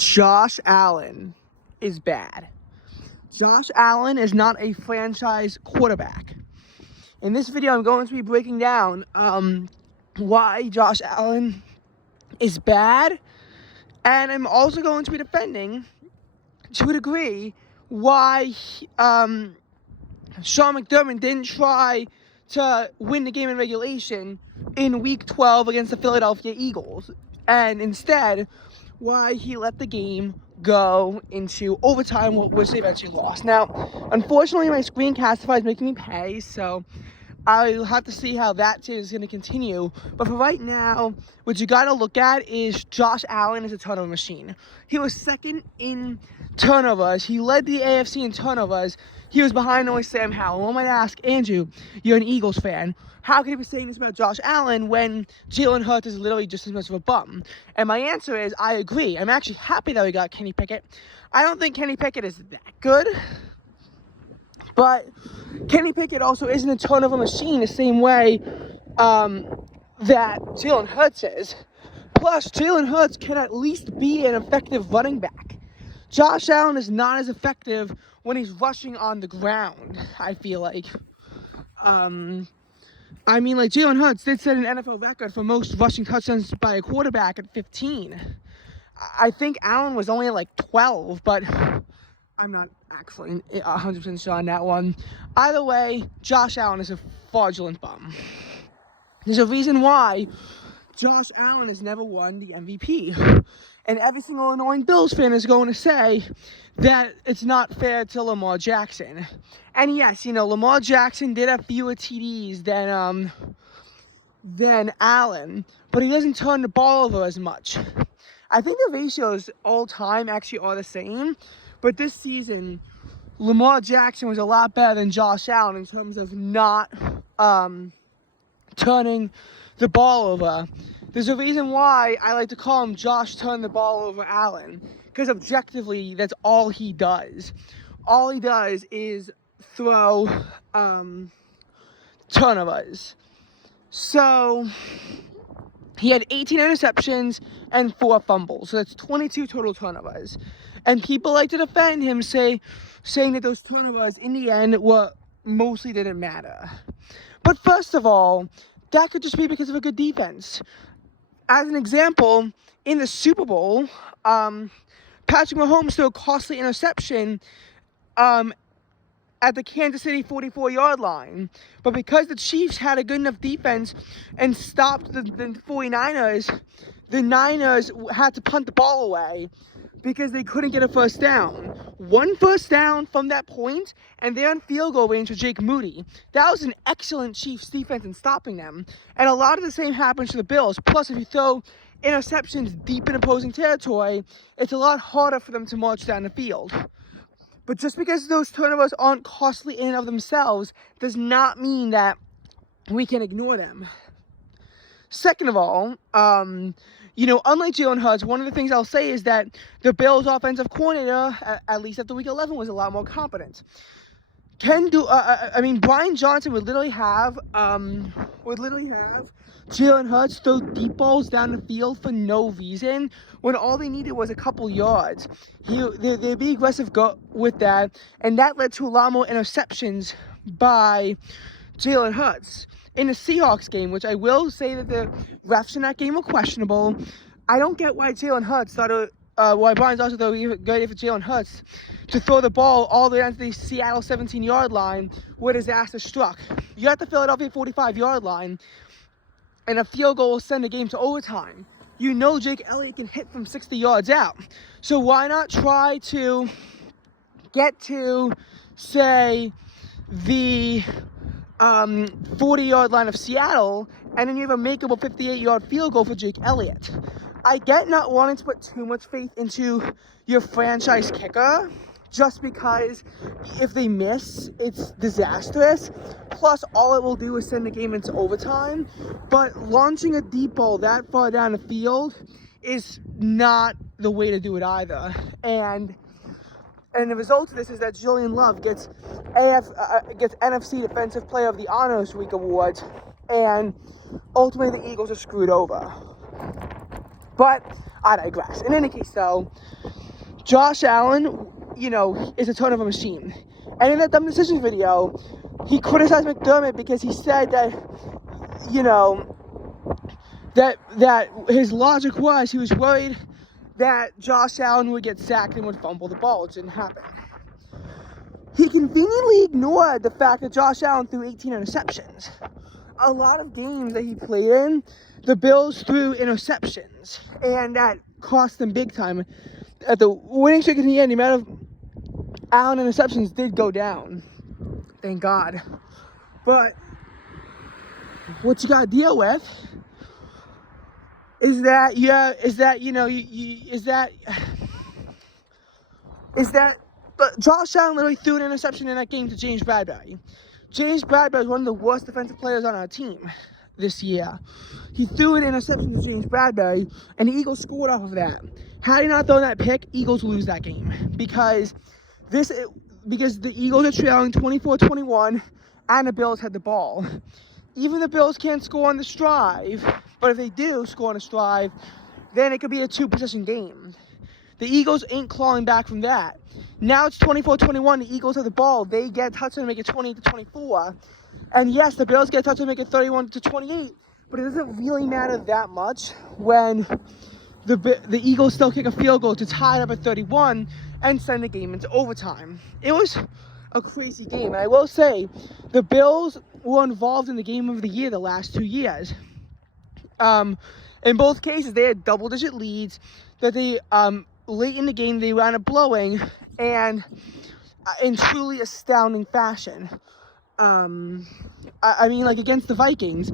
Josh Allen is bad. Josh Allen is not a franchise quarterback. In this video, I'm going to be breaking down why Josh Allen is bad, and I'm also going to be defending, to a degree, why Sean McDermott didn't try to win the game in regulation in Week 12 against the Philadelphia Eagles, and instead, why he let the game go into overtime, which they eventually lost. Now, unfortunately, my Screencastify is making me pay, so I'll have to see how that is going to continue. But for right now, what you got to look at is Josh Allen is a turnover machine. He was second in turnovers. He led the AFC in turnovers. He was behind only Sam Howell. One might ask, Andrew, you're an Eagles fan. How can you be saying this about Josh Allen when Jalen Hurts is literally just as much of a bum? And my answer is, I agree. I'm actually happy that we got Kenny Pickett. I don't think Kenny Pickett is that good, but Kenny Pickett also isn't a turnover machine the same way that Jalen Hurts is. Plus, Jalen Hurts can at least be an effective running back. Josh Allen is not as effective when he's rushing on the ground, I feel like. Jalen Hurts did set an NFL record for most rushing touchdowns by a quarterback at 15. I think Allen was only at 12, but I'm not actually 100% sure on that one. Either way, Josh Allen is a fraudulent bum. There's a reason why Josh Allen has never won the MVP. And every single annoying Bills fan is going to say that it's not fair to Lamar Jackson. And yes, Lamar Jackson did have fewer TDs than Allen, but he doesn't turn the ball over as much. I think the ratios all time actually are the same, but this season, Lamar Jackson was a lot better than Josh Allen in terms of not turning the ball over. There's a reason why I like to call him Josh Turn the Ball Over Allen, because objectively, that's all he does. All he does is throw turnovers. So he had 18 interceptions and 4 fumbles. So that's 22 total turnovers. And people like to defend him, saying that those turnovers in the end mostly didn't matter. But first of all, that could just be because of a good defense. As an example, in the Super Bowl, Patrick Mahomes threw a costly interception at the Kansas City 44-yard line. But because the Chiefs had a good enough defense and stopped the 49ers, the Niners had to punt the ball away because they couldn't get a first down. One first down from that point, and they're in field goal range for Jake Moody. That was an excellent Chiefs defense in stopping them. And a lot of the same happens to the Bills. Plus, if you throw interceptions deep in opposing territory, it's a lot harder for them to march down the field. But just because those turnovers aren't costly in and of themselves does not mean that we can ignore them. Second of all, unlike Jalen Hurts, one of the things I'll say is that the Bills' offensive coordinator, at least after Week 11, was a lot more competent. Brian Johnson would literally have Jalen Hurts throw deep balls down the field for no reason when all they needed was a couple yards. They'd be aggressive with that, and that led to a lot more interceptions by Jalen Hurts. In the Seahawks game, which I will say that the refs in that game were questionable, I don't get why Jalen Hurts why Brian Johnson thought it was a good idea for Jalen Hurts to throw the ball all the way down to the Seattle 17-yard line where disaster struck. You're at the Philadelphia 45-yard line, and a field goal will send the game to overtime. Jake Elliott can hit from 60 yards out. So why not try to get to, say, the 40-yard line of Seattle, and then you have a makeable 58-yard field goal for Jake Elliott. I get not wanting to put too much faith into your franchise kicker, just because if they miss, it's disastrous. Plus, all it will do is send the game into overtime. But launching a deep ball that far down the field is not the way to do it either. And the result of this is that Julian Love gets NFC Defensive Player of the Honors Week award, and ultimately the Eagles are screwed over. But I digress. In any case, though, Josh Allen, is a ton of a machine. And in that dumb decisions video, he criticized McDermott because he said that, that his logic was he was worried that Josh Allen would get sacked and would fumble the ball. It didn't happen. He conveniently ignored the fact that Josh Allen threw 18 interceptions. A lot of games that he played in, the Bills threw interceptions, and that cost them big time. At the winning streak in the end, the amount of Allen interceptions did go down. Thank God. But what you gotta deal with is that but Josh Allen literally threw an interception in that game to James Bradbury. James Bradbury is one of the worst defensive players on our team this year. He threw an interception to James Bradbury, and the Eagles scored off of that. Had he not thrown that pick, Eagles lose that game because the Eagles are trailing 24-21, and the Bills had the ball. Even the Bills can't score on this drive, but if they do score on this drive, then it could be a 2-possession game. The Eagles ain't clawing back from that. Now it's 24-21. The Eagles have the ball. They get a touchdown to make it 28-24. And yes, the Bills get a touchdown to make it 31-28. But it doesn't really matter that much when the Eagles still kick a field goal to tie it up at 31 and send the game into overtime. It was a crazy game. And I will say, the Bills were involved in the game of the year the last 2 years. In both cases, they had double-digit leads that they late in the game they wound up blowing, and in truly astounding fashion. Like against the Vikings,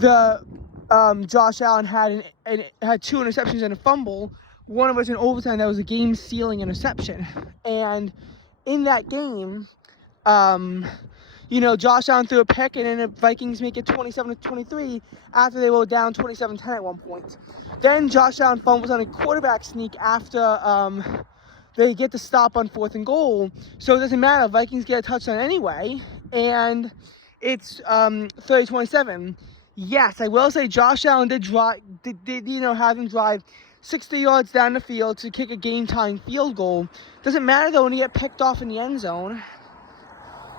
Josh Allen had had 2 interceptions and a fumble. One of which in overtime that was a game-sealing interception. And in that game, Josh Allen threw a pick, and then the Vikings make it 27-23 after they were down 27-10 at one point. Then Josh Allen fumbles on a quarterback sneak after they get the stop on 4th and goal. So it doesn't matter. Vikings get a touchdown anyway, and it's 30-27. Yes, I will say Josh Allen did have him drive 60 yards down the field to kick a game-tying field goal. Doesn't matter, though, when you get picked off in the end zone.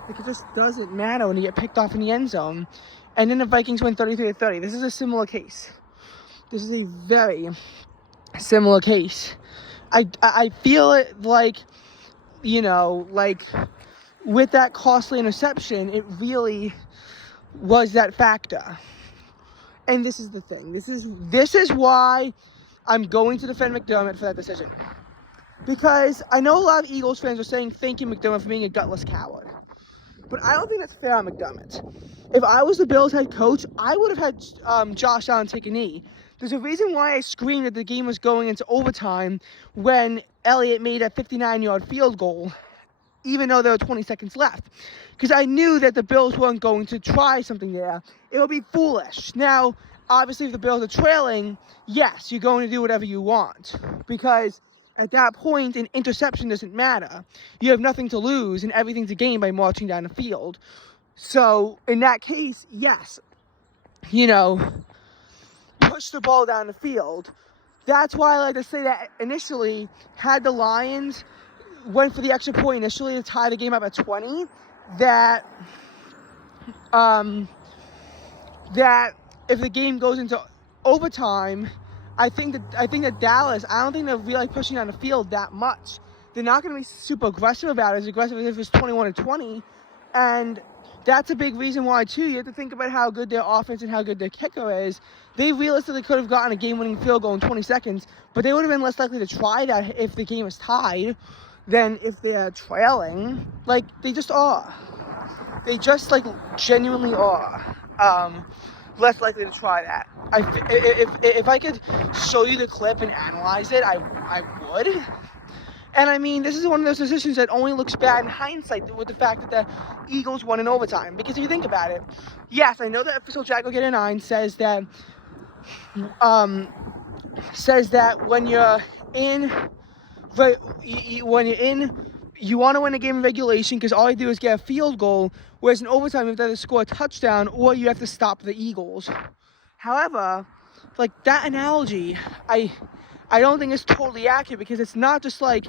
It just doesn't matter when you get picked off in the end zone. And then the Vikings win 33-30. This is a similar case. This is a very similar case. I feel it like, with that costly interception, it really was that factor. And this is the thing. This is why I'm going to defend McDermott for that decision. Because I know a lot of Eagles fans are saying, thank you, McDermott, for being a gutless coward. But I don't think that's fair on McDermott. If I was the Bills head coach, I would have had Josh Allen take a knee. There's a reason why I screamed that the game was going into overtime when Elliott made a 59-yard field goal, even though there were 20 seconds left. Because I knew that the Bills weren't going to try something there. It would be foolish. Now, obviously, if the Bills are trailing, yes, you're going to do whatever you want. Because at that point, an interception doesn't matter. You have nothing to lose and everything to gain by marching down the field. So, in that case, yes, push the ball down the field. That's why I like to say that initially, had the Lions went for the extra point initially to tie the game up at 20, that if the game goes into overtime, I think that Dallas, I don't think they're really pushing on the field that much. They're not going to be super aggressive about it, as aggressive as if it's 21-20. And that's a big reason why, too. You have to think about how good their offense and how good their kicker is. They realistically could have gotten a game-winning field goal in 20 seconds, but they would have been less likely to try that if the game is tied than if they're trailing. Like, they just are. They just, genuinely are. Less likely to try that. If I could show you the clip and analyze it, I would. And this is one of those decisions that only looks bad in hindsight with the fact that the Eagles won in overtime. Because if you think about it, yes, I know that official Jack Get a 9 says that when you're in, you want to win a game in regulation because all you do is get a field goal, whereas in overtime you have to score a touchdown or you have to stop the Eagles. However, like that analogy, I don't think it's totally accurate, because it's not just like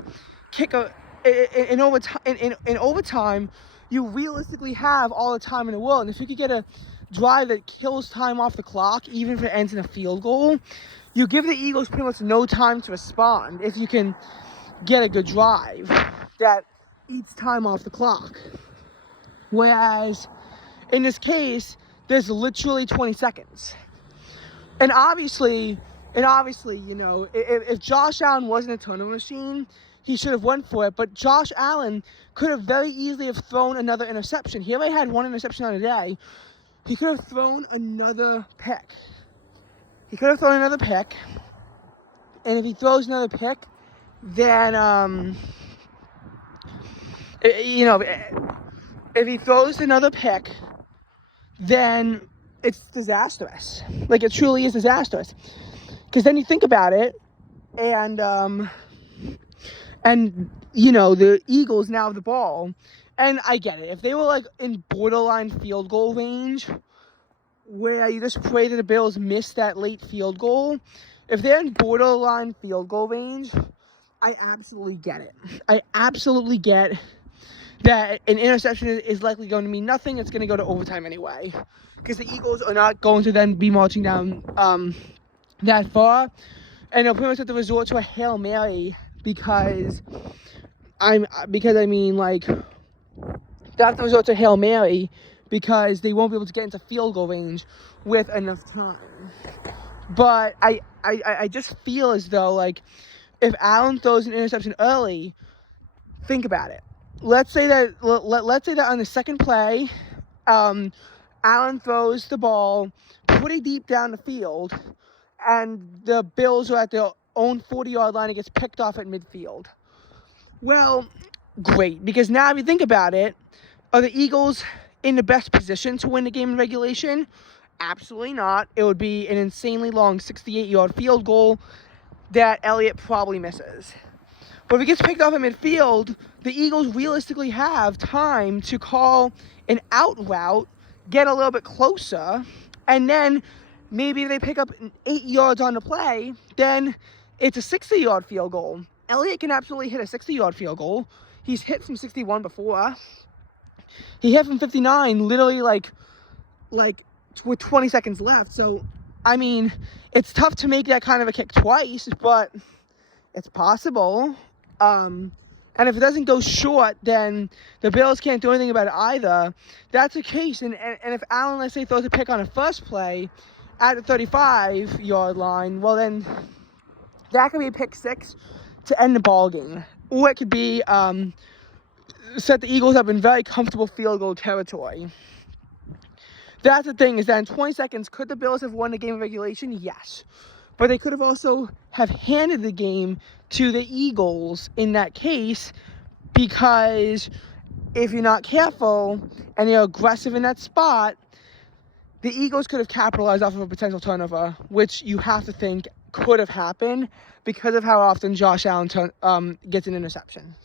kick a in overtime. You realistically have all the time in the world, and if you could get a drive that kills time off the clock, even if it ends in a field goal, you give the Eagles pretty much no time to respond if you can get a good drive that eats time off the clock. Whereas in this case, there's literally 20 seconds. And obviously, you know, if Josh Allen wasn't a turnover machine, he should have went for it. But Josh Allen could have very easily have thrown another interception. He only had one interception on a day. He could have thrown another pick. And if he throws another pick, then, you know, if he throws another pick, then it's disastrous. Like, it truly is disastrous. Because then you think about it, and you know, the Eagles now have the ball, and I get it. If they were like in borderline field goal range, where you just pray that the Bills miss that late field goal, if they're in borderline field goal range, I absolutely get it. I absolutely get that an interception is likely going to mean nothing. It's going to go to overtime anyway, because the Eagles are not going to then be marching down that far, and they'll pretty much have to resort to a Hail Mary, because they have to resort to Hail Mary because they won't be able to get into field goal range with enough time. But I just feel as though, like, if Allen throws an interception early, think about it. Let's say that on the second play, Allen throws the ball pretty deep down the field, and the Bills are at their own 40-yard line and gets picked off at midfield. Well, great, because now if you think about it, are the Eagles in the best position to win the game in regulation? Absolutely not. It would be an insanely long 68-yard field goal that Elliott probably misses. But if he gets picked off at midfield, the Eagles realistically have time to call an out route, get a little bit closer, and then maybe if they pick up 8 yards on the play, then it's a 60-yard field goal. Elliott can absolutely hit a 60-yard field goal. He's hit from 61 before. He hit from 59 literally like with 20 seconds left. So, I mean, it's tough to make that kind of a kick twice, but it's possible. And if it doesn't go short, then the Bills can't do anything about it either. That's the case. And if Allen, let's say, throws a pick on a first play at the 35-yard line, well, then that could be a pick six to end the ball game. Or it could be set the Eagles up in very comfortable field goal territory. That's the thing, is that in 20 seconds, could the Bills have won the game of regulation? Yes. But they could have also have handed the game to the Eagles in that case, because if you're not careful and you're aggressive in that spot, the Eagles could have capitalized off of a potential turnover, which you have to think could have happened because of how often Josh Allen gets an interception.